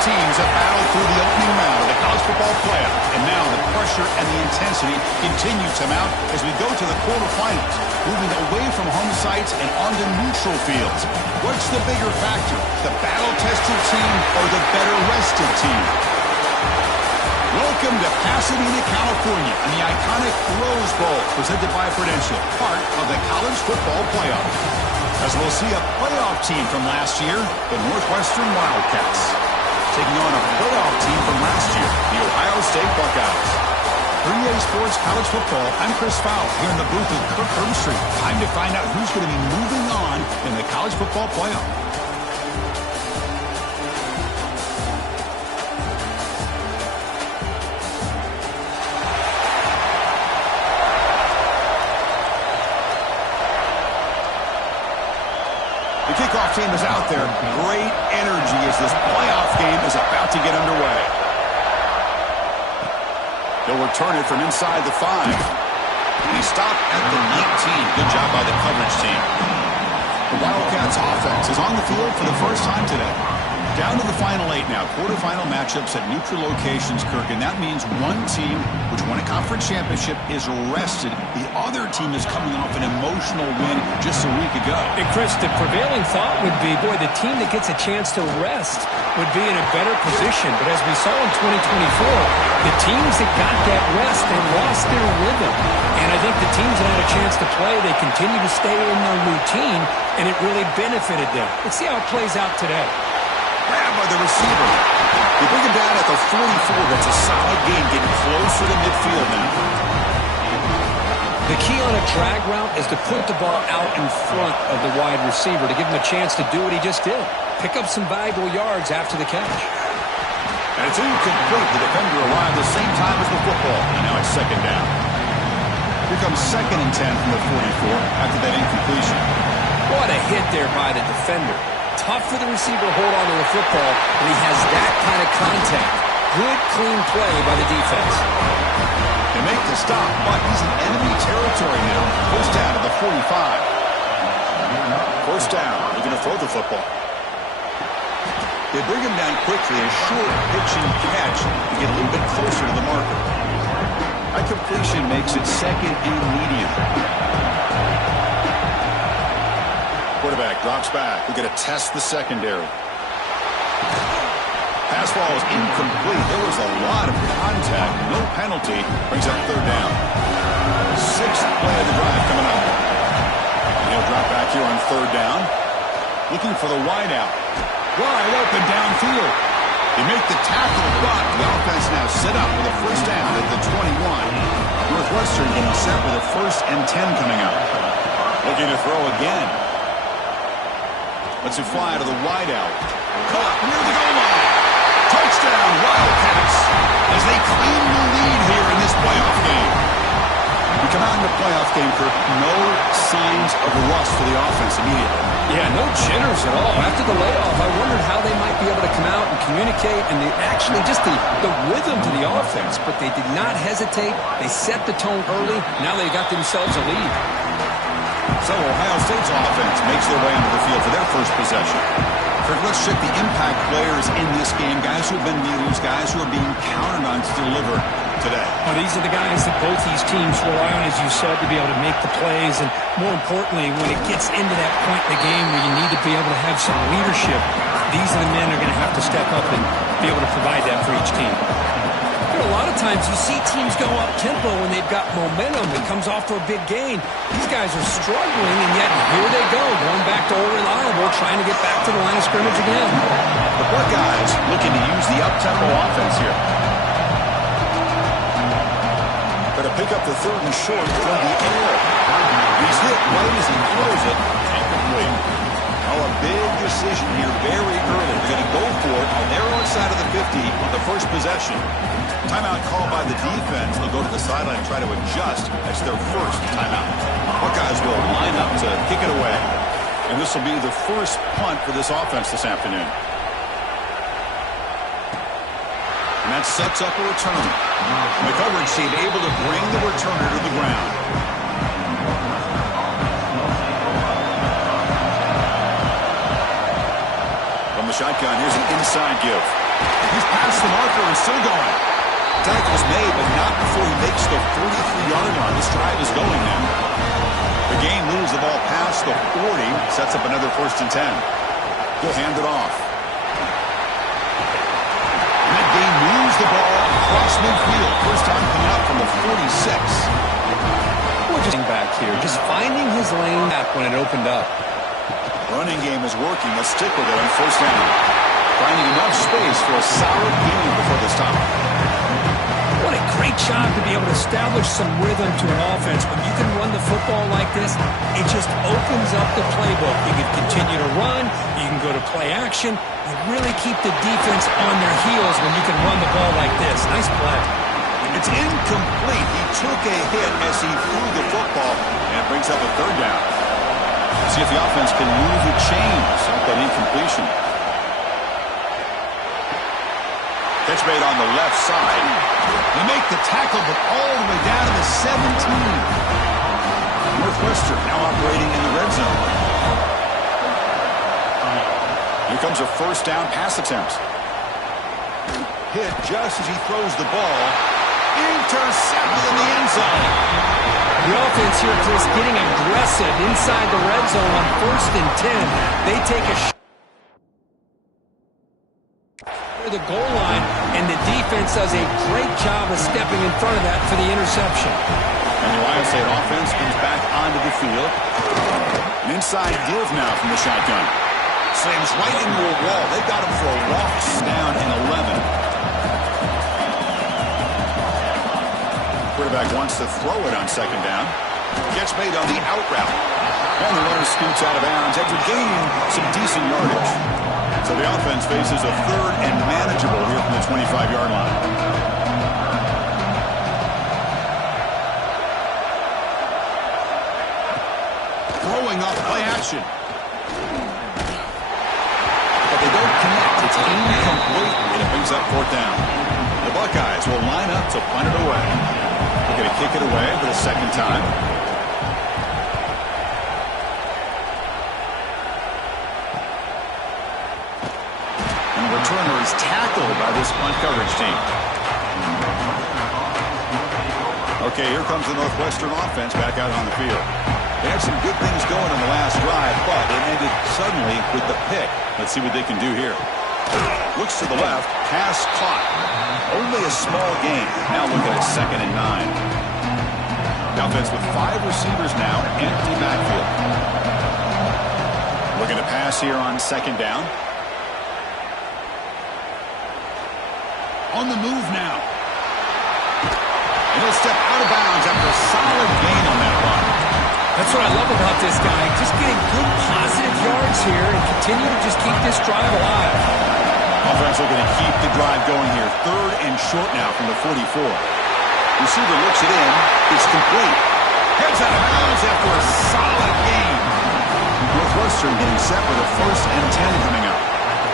teams have battled through the opening round of the college football playoff, and now the pressure and the intensity continue to mount as we go to the quarterfinals, moving away from home sites and onto neutral fields. What's the bigger factor, the battle-tested team or the better-rested team? Welcome to Pasadena, California, and the iconic Rose Bowl, presented by Prudential, part of the college football playoff. As we'll see a playoff team from last year, the Northwestern Wildcats, taking on a playoff team from last year, the Ohio State Buckeyes. For EA Sports College Football, I'm Chris Fowler here in the booth with Kirk Herbstreit. Time to find out who's going to be moving on in the college football playoff. The kickoff team is out there. Great energy as this playoff game is about to get underway. They'll return it from inside the 5. And he stopped at the 19. Good job by the coverage team. The Wildcats offense is on the field for the first time today. Down to the final 8 now. Quarterfinal matchups at neutral locations, Kirk. And that means one team which won a conference championship is rested. The other team is coming off an emotional win just a week ago. And Chris, the prevailing thought would be, boy, the team that gets a chance to rest would be in a better position. But as we saw in 2024, the teams that got that rest, they lost their rhythm. And I think the teams that had a chance to play, they continue to stay in their routine, and it really benefited them. Let's see how it plays out today. Grab by the receiver. They bring him down at the 44. That's a solid gain, getting closer to midfield now. The key on a drag route is to put the ball out in front of the wide receiver to give him a chance to do what he just did. Pick up some valuable yards after the catch. And it's incomplete. The defender arrived the same time as the football. And now it's second down. Here comes 2nd and 10 from the 44 after that incompletion. What a hit there by the defender. Tough for the receiver to hold on to the football when he has that kind of contact. Good, clean play by the defense. They make the stop, but he's in enemy territory now. First down at the 45. First down, looking to throw the football. They bring him down quickly, a short pitch and catch to get a little bit closer to the marker. That completion makes it 2nd and medium. Quarterback drops back. We're going to test the secondary. Pass ball is incomplete. There was a lot of contact. No penalty. Brings up 3rd down. 6th play of the drive coming up. And he'll drop back here on 3rd down. Looking for the wideout. Wide open downfield. They make the tackle, but the offense now set up with a first down at the 21. Northwestern getting set with a 1st and 10 coming up. Looking to throw again. Lets it fly to the wideout. Caught near the goal line. Touchdown, Wildcats, as they claim the lead here in this playoff game. We come out in the playoff game, Kirk. No signs of rust for the offense immediately. Yeah, no jitters at all. After the layoff, I wondered how they might be able to come out and communicate and actually just the rhythm to the offense. But they did not hesitate. They set the tone early. Now they got themselves a lead. So Ohio State's offense makes their way onto the field for their first possession. Kirk, let's check the impact players in this game. Guys who have been leaders, guys who are being counted on to deliver today. Well, these are the guys that both these teams rely on, as you said, to be able to make the plays. And more importantly, when it gets into that point in the game where you need to be able to have some leadership, these are the men who are going to have to step up and be able to provide that for each team. A lot of times you see teams go up-tempo when they've got momentum. It comes off for a big gain. These guys are struggling, and yet here they go, going back to old reliable, trying to get back to the line of scrimmage again. The Buckeyes looking to use the up-tempo offense here. Going to pick up the 3rd and short from the air. He's hit right as he throws it. Incomplete. Oh, a big decision here very early. They're going to go for it on their own side of the 50 on the first possession. Timeout called by the defense. They'll go to the sideline and try to adjust. That's their first timeout. Buckeyes will line up to kick it away. And this will be the first punt for this offense this afternoon. And that sets up a return. The coverage team able to bring the returner to the ground. From the shotgun. Here's an inside give. He's past the marker and still going. Tackle's made, but not before he makes the 43-yard line. This drive is going now. The game moves the ball past the 40, sets up another 1st and 10. He'll hand it off. And that game moves the ball across midfield. First time coming out from the 46. We're just back here, just finding his lane back when it opened up. Running game is working. Let's stick with it on 1st down. Finding enough space for a solid gain before the stop. What a great job to be able to establish some rhythm to an offense. When you can run the football like this, it just opens up the playbook. You can continue to run. You can go to play action. You really keep the defense on their heels when you can run the ball like this. Nice play. It's incomplete. He took a hit as he threw the football, and it brings up a 3rd down. See if the offense can move the chains off that incompletion. Catch made on the left side. They make the tackle, but all the way down to the 17. Northwestern now operating in the red zone. Here comes a 1st down pass attempt. Hit just as he throws the ball. Intercepted in the end zone. The offense here, Chris, getting aggressive inside the red zone on 1st and 10. They take a shot the goal line, and the defense does a great job of stepping in front of that for the interception. And the Ohio State offense comes back onto the field. An inside give now from the shotgun. Slams right into a wall. They got him for a loss down in 11. Quarterback wants to throw it on 2nd down. Gets made on the out route. And the runner scoots out of bounds after gaining some decent yardage. So the offense faces a 3rd and manageable here from the 25-yard line. Throwing off play action. But they don't connect. It's incomplete, and it brings up 4th down. The Buckeyes will line up to punt it away. They're going to kick it away for the 2nd time. Returner is tackled by this punt coverage team. Okay, here comes the Northwestern offense back out on the field. They had some good things going in the last drive, but it ended suddenly with the pick. Let's see what they can do here. Looks to the left, pass caught. Only a small gain. Now looking at 2nd and 9. The offense with 5 receivers now, empty backfield. Looking to pass here on 2nd down. On the move now. And he'll step out of bounds after a solid gain on that run. That's what I love about this guy. Just getting good positive yards here and continue to just keep this drive alive. Offense looking to keep the drive going here. 3rd and short now from the 44. Receiver looks it in. It's complete. Heads out of bounds after a solid gain. Northwestern getting set with a 1st and 10 coming up.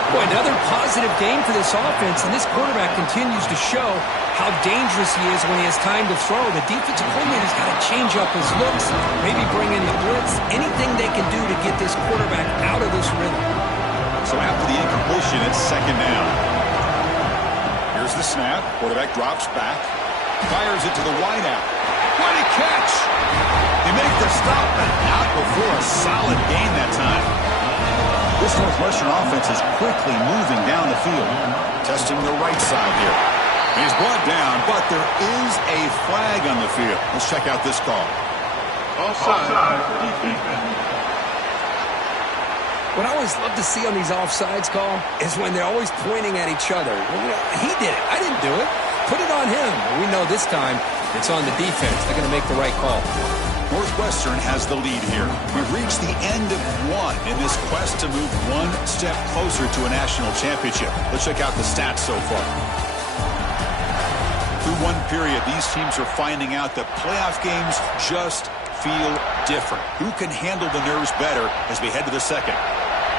Boy, another positive game for this offense, and this quarterback continues to show how dangerous he is when he has time to throw. The defensive coordinator's got to change up his looks, maybe bring in the blitz, anything they can do to get this quarterback out of this rhythm. So after the incompletion, it's 2nd down. Here's the snap. Quarterback drops back, fires it to the wideout. What a catch! They make the stop, but not before a solid gain that time. This Northwestern offense is quickly moving down the field. Testing the right side here. He's brought down, but there is a flag on the field. Let's check out this call. Offside. What I always love to see on these offsides call is when they're always pointing at each other. Well, he did it. I didn't do it. Put it on him. We know this time it's on the defense. They're going to make the right call. Northwestern has the lead here. We've reached the end of one in this quest to move one step closer to a national championship. Let's check out the stats so far. Through one period, these teams are finding out that playoff games just feel different. Who can handle the nerves better as we head to the 2nd?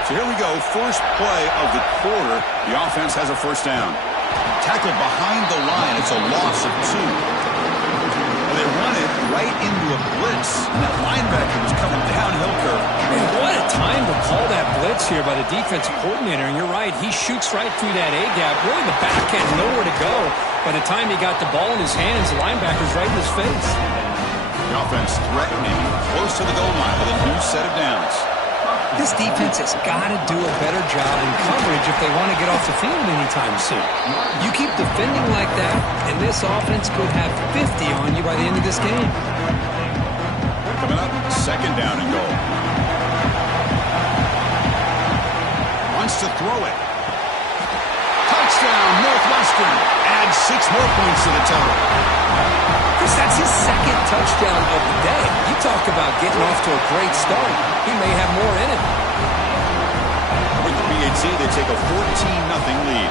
So here we go. First play of the quarter. The offense has a 1st down. Tackled behind the line. It's a loss of 2. They run it right into a blitz, and that linebacker was coming downhill curve. Man, what a time to call that blitz here by the defensive coordinator. And you're right, he shoots right through that A-gap. Really, the back had nowhere to go. By the time he got the ball in his hands, the linebacker's right in his face. The offense threatening, close to the goal line with a new set of downs. This defense has got to do a better job in coverage if they want to get off the field anytime soon. You keep defending like that, and this offense could have 50 on you by the end of this game. Coming up, second down and goal. Wants to throw it. Touchdown, Northwestern. Adds 6 more points to the total. Chris, that's his second touchdown of the day. You talk about getting off to a great start. He may have more in it. With the BHC, they take a 14-0 lead.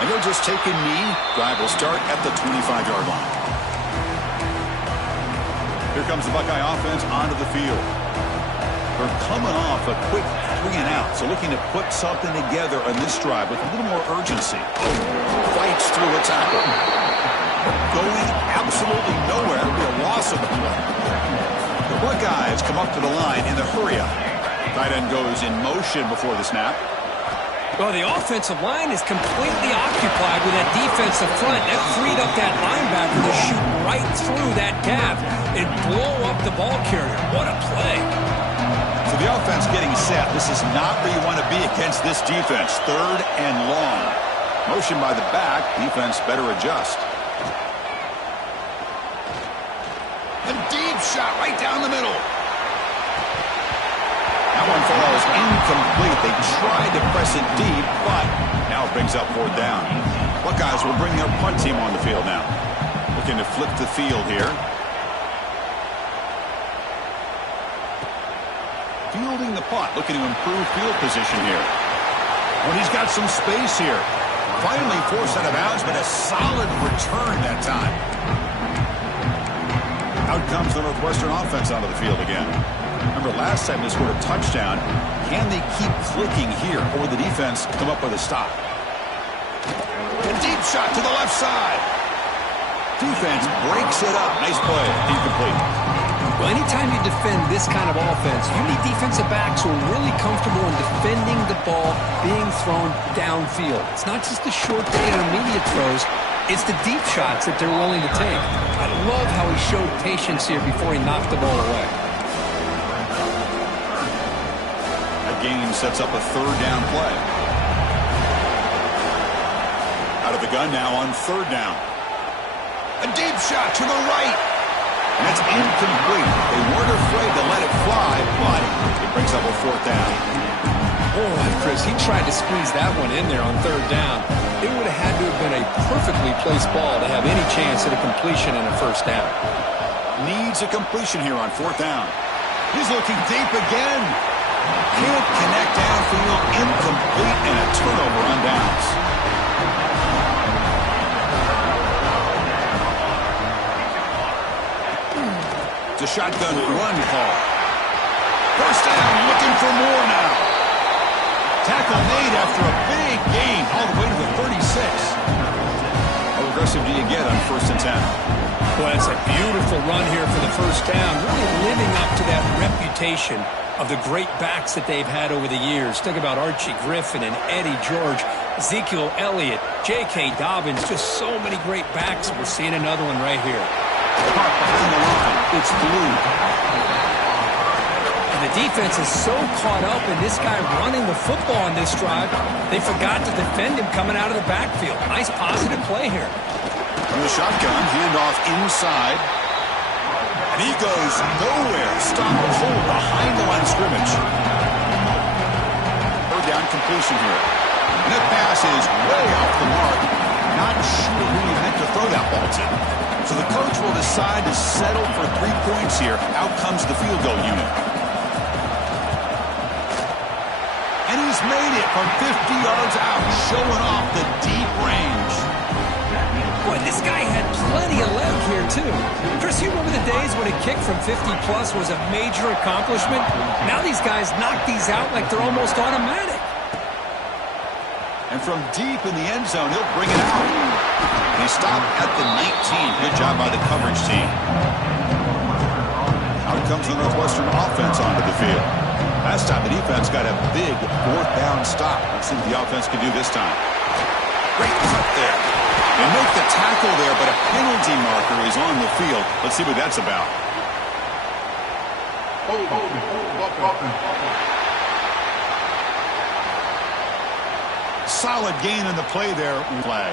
And they'll just take a knee. Drive will start at the 25-yard line. Here comes the Buckeye offense onto the field. They're coming off a quick 3-and-out, so looking to put something together on this drive with a little more urgency. Fights through a tackle. Going absolutely nowhere. It'll be a loss of the play. The Buckeyes come up to the line in the hurry-up. Tight end goes in motion before the snap. Well, the offensive line is completely occupied with that defensive front. That freed up that linebacker to shoot right through that gap and blow up the ball carrier. What a play. So the offense getting set. This is not where you want to be against this defense. 3rd and long. Motion by the back. Defense better adjust. A deep shot right down the middle. That one falls incomplete. They tried to press it deep, but now it brings up 4th down. Buckeyes will bring their punt team on the field now. Looking to flip the field here. Fielding the punt, looking to improve field position here. When he's got some space here. Finally forced out of bounds, but a solid return that time. Out comes the Northwestern offense onto the field again. Remember, last time they scored a touchdown. Can they keep clicking here, or will the defense come up with a stop? A deep shot to the left side. Defense breaks it up. Nice play. Incomplete. Well, anytime you defend this kind of offense, you need defensive backs who are really comfortable in defending the ball being thrown downfield. It's not just the short day and immediate throws. It's the deep shots that they're willing to take. I love how he showed patience here before he knocked the ball away. That gain sets up a 3rd down play. Out of the gun now on 3rd down. A deep shot to the right. And that's incomplete. They weren't afraid to let it fly, but it brings up a 4th down. Boy, Chris, he tried to squeeze that one in there on 3rd down. It would have had to have been a perfectly placed ball to have any chance at a completion and a 1st down. Needs a completion here on 4th down. He's looking deep again. Can't connect downfield. Incomplete and a turnover on downs. It's a shotgun run call. 1st down, looking for more now. Tackle made after a big gain all the way to the 36. How aggressive do you get on 1st and 10? Well, it's a beautiful run here for the 1st down, really living up to that reputation of the great backs that they've had over the years. Think about Archie Griffin and Eddie George, Ezekiel Elliott, J.K. Dobbins, just so many great backs. We're seeing another one right here. Caught behind the line. It's blue. And the defense is so caught up in this guy running the football on this drive, they forgot to defend him coming out of the backfield. Nice positive play here. From the shotgun, handoff inside. And he goes nowhere. Stop cold behind the line of scrimmage. 3rd down completion here. And that pass is way off the mark. Not sure who he meant to throw that ball to. So the coach will decide to settle for 3 points here. Out comes the field goal unit. And he's made it from 50 yards out, showing off the deep range. Boy, this guy had plenty of leg here, too. Chris, you remember the days when a kick from 50-plus was a major accomplishment? Now these guys knock these out like they're almost automatic. And from deep in the end zone, he'll bring it out. He stopped at the 19. Good job by the coverage team. Out comes the Northwestern offense onto the field. Last time the defense got a big fourth down stop. Let's see what the offense can do this time. Great cut there. They make the tackle there, but a penalty marker is on the field. Let's see what that's about. Solid gain in the play there. Flag.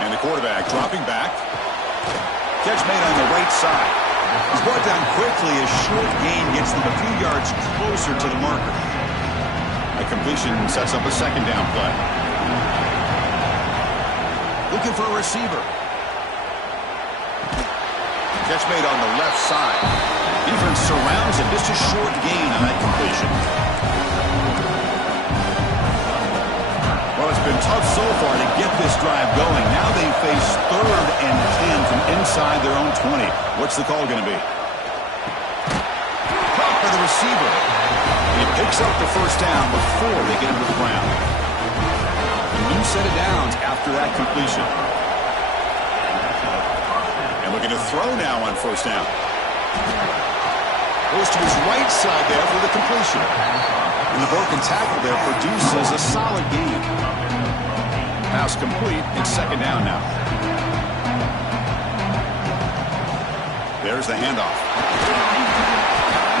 And the quarterback dropping back. Catch made on the right side. He's brought down quickly. A short gain gets them a few yards closer to the marker. A completion sets up a second down play. Looking for a receiver. Catch made on the left side. Defense surrounds him. Just a short gain on that completion. Well, it's been tough so far to get this drive going. Now they face 3rd and 10 from inside their own 20. What's the call going to be? Caught by the receiver. He picks up the first down before they get him to the ground. A new set of downs after that completion. And looking to throw now on first down. Goes to his right side there for the completion. And the broken tackle there produces a solid gain. Pass complete. It's second down now. There's the handoff.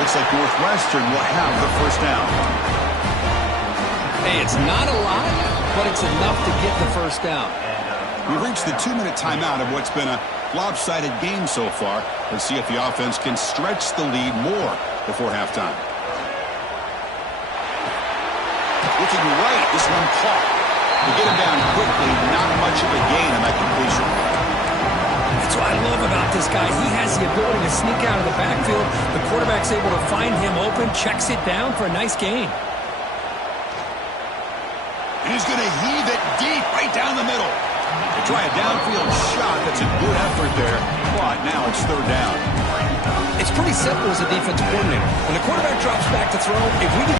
Looks like Northwestern will have the first down. Hey, it's not a lot, but it's enough to get the first down. We've reached the 2-minute timeout of what's been a lopsided game so far. Let's see if the offense can stretch the lead more before halftime. Looking right, this one caught. To get him down quickly, not much of a gain on that completion. That's what I love about this guy. He has the ability to sneak out of the backfield. The quarterback's able to find him open, checks it down for a nice gain. And he's going to heave it deep right down the middle. They try a downfield shot. That's a good effort there. But now it's third down. It's pretty simple as a defensive coordinator. When the quarterback drops back to throw, if we can